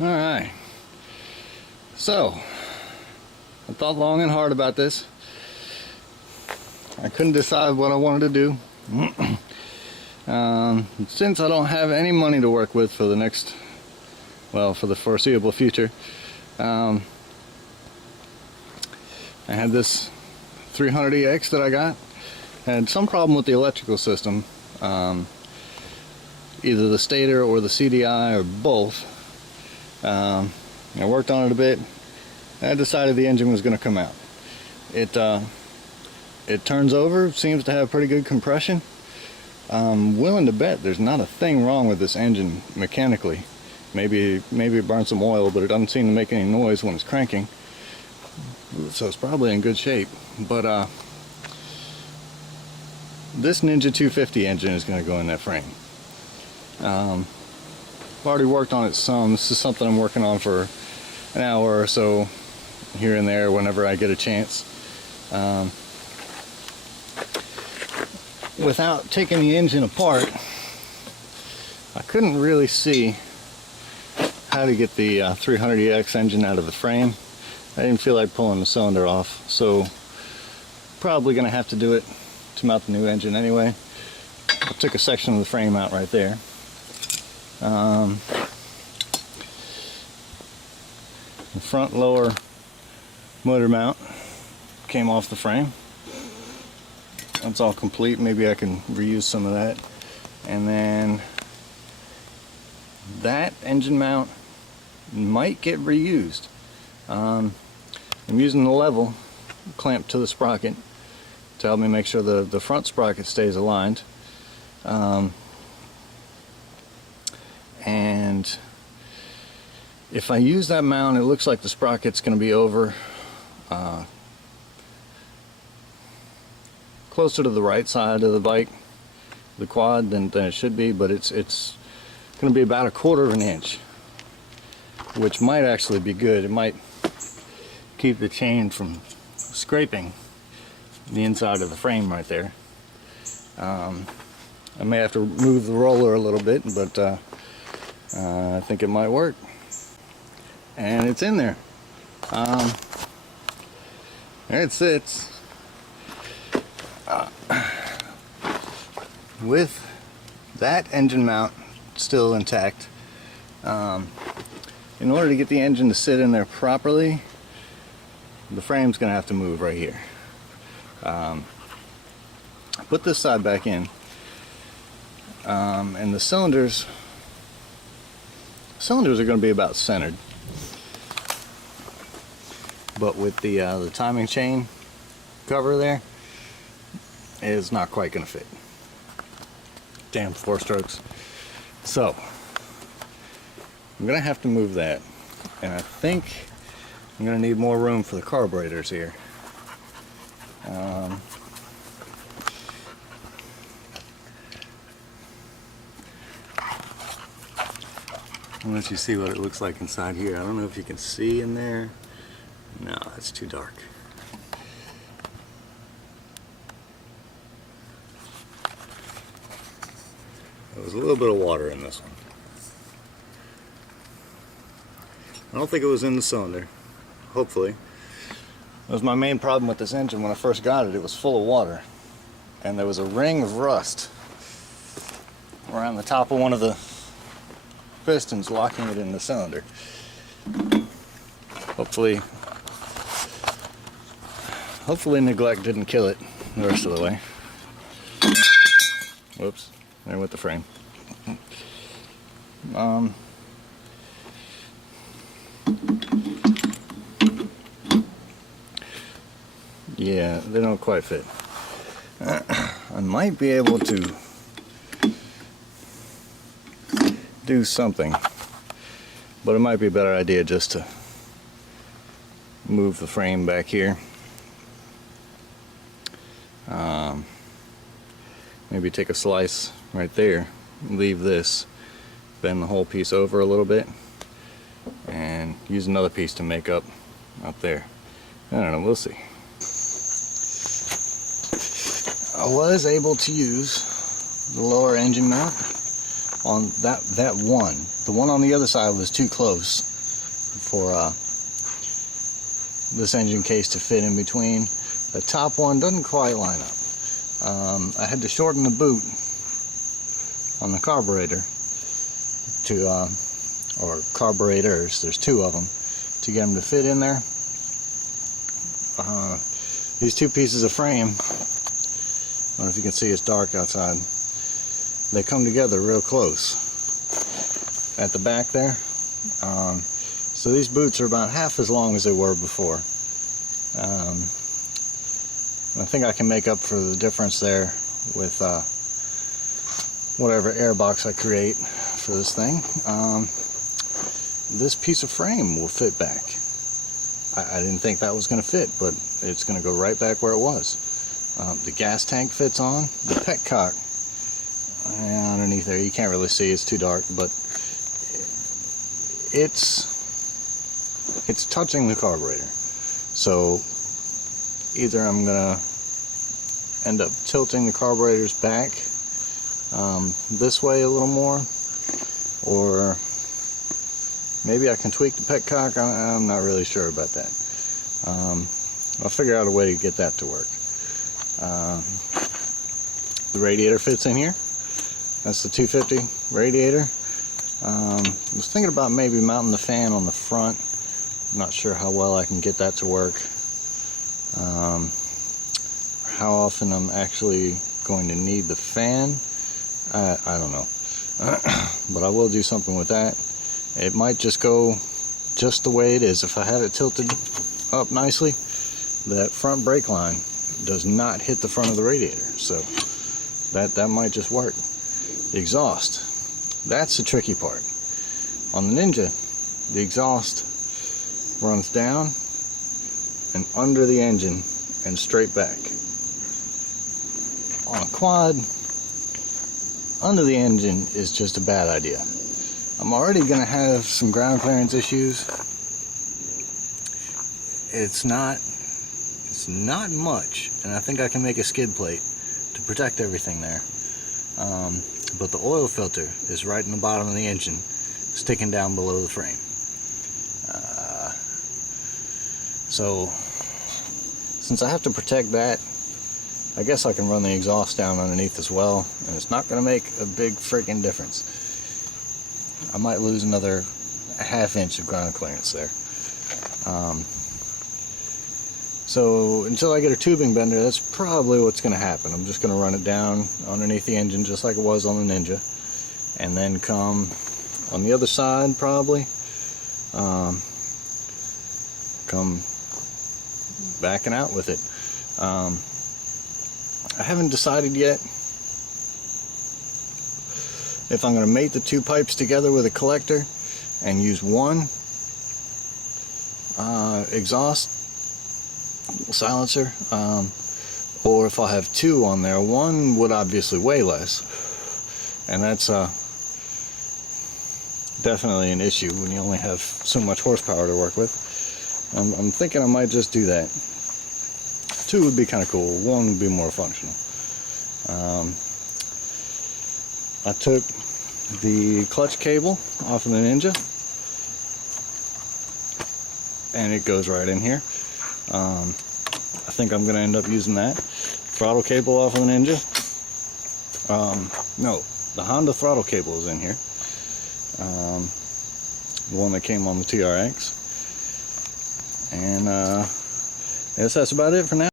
Alright, so I thought long and hard about this. I couldn't decide what I wanted to do. Since I don't have any money to work with for the next, well, for the foreseeable future, I had this 300EX that I got. Had some problem with the electrical system, either the stator or the CDI or both. I worked on it a bit, and I decided the engine was going to come out. It turns over, seems to have pretty good compression. I'm willing to bet there's not a thing wrong with this engine mechanically. Maybe it burns some oil, but it doesn't seem to make any noise when it's cranking. So it's probably in good shape. But this Ninja 250 engine is going to go in that frame. I've already worked on it some. This is something I'm working on for an hour or so, here and there, whenever I get a chance. Without taking the engine apart, I couldn't really see how to get the 300EX engine out of the frame. I didn't feel like pulling the cylinder off, so probably going to have to do it to mount the new engine anyway. I took a section of the frame out right there. The front lower motor mount came off the frame. That's all complete. Maybe I can reuse some of that. And then that engine mount might get reused. I'm using the level clamp to the sprocket to help me make sure the front sprocket stays aligned. And if I use that mount, it looks like the sprocket's going to be over closer to the right side of the bike, the quad, than it should be, but it's going to be about 1/4 of an inch, which might actually be good. It might keep the chain from scraping the inside of the frame right there. I may have to move the roller a little bit, but I think it might work. And it's in there. There it sits. With that engine mount still intact. In order to get the engine to sit in there properly, the frame's going to have to move right here. Put this side back in, and the cylinders are going to be about centered, but with the timing chain cover there, is not quite going to fit. Damn 4-strokes. So I'm going to have to move that, and I think I'm going to need more room for the carburetors here. I'll let you see what it looks like inside here. I don't know if you can see in there. No, it's too dark. There was a little bit of water in this one. I don't think it was in the cylinder. Hopefully. That was my main problem with this engine when I first got it. It was full of water. And there was a ring of rust around the top of one of the pistons locking it in the cylinder. Hopefully neglect didn't kill it the rest of the way. Whoops, there went the frame. Yeah, they don't quite fit. I might be able to do something, but it might be a better idea just to move the frame back here. Maybe take a slice right there, leave this, bend the whole piece over a little bit, and use another piece to make up there. I don't know, we'll see. I was able to use the lower engine mount on that one. The one on the other side was too close. for this engine case to fit in between. The top one doesn't quite line up. I had to shorten the boot on the carburetor to, or carburetors, there's two of them, to get them to fit in there. These two pieces of frame, I don't know if you can see, it's dark outside, they come together real close at the back there. So these boots are about half as long as they were before. I think I can make up for the difference there with whatever air box I create for this thing. This piece of frame will fit back. I didn't think that was going to fit, but it's going to go right back where it was. The gas tank fits on. The petcock underneath there, you can't really see, it's too dark, but it's touching the carburetor. So either I'm gonna end up tilting the carburetors back this way a little more, or maybe I can tweak the petcock. I'm not really sure about that. I'll figure out a way to get that to work. The radiator fits in here. That's the 250 radiator. I was thinking about maybe mounting the fan on the front. I'm not sure how well I can get that to work. How often I'm actually going to need the fan, I don't know. But I will do something with that. It might just go just the way it is. If I had it tilted up nicely, that front brake line does not hit the front of the radiator, so that might just work. The exhaust, that's the tricky part. On the Ninja, the exhaust runs down and under the engine and straight back. On a quad, under the engine is just a bad idea. I'm already going to have some ground clearance issues. It's not much, and I think I can make a skid plate to protect everything there. But the oil filter is right in the bottom of the engine, sticking down below the frame. So since I have to protect that, I guess I can run the exhaust down underneath as well, and it's not going to make a big freaking difference. I might lose another ½ inch of ground clearance there. So until I get a tubing bender, that's probably what's going to happen. I'm just going to run it down underneath the engine just like it was on the Ninja, and then come on the other side probably, come backing out with it. I haven't decided yet if I'm going to mate the two pipes together with a collector and use one exhaust silencer, or if I have two on there. One would obviously weigh less, and that's definitely an issue when you only have so much horsepower to work with. I'm thinking I might just do that. Two would be kind of cool. One would be more functional. I took the clutch cable off of the Ninja, and it goes right in here. I think I'm going to end up using that. Throttle cable off of the Ninja. No, the Honda throttle cable is in here. The one that came on the TRX. And I guess that's about it for now.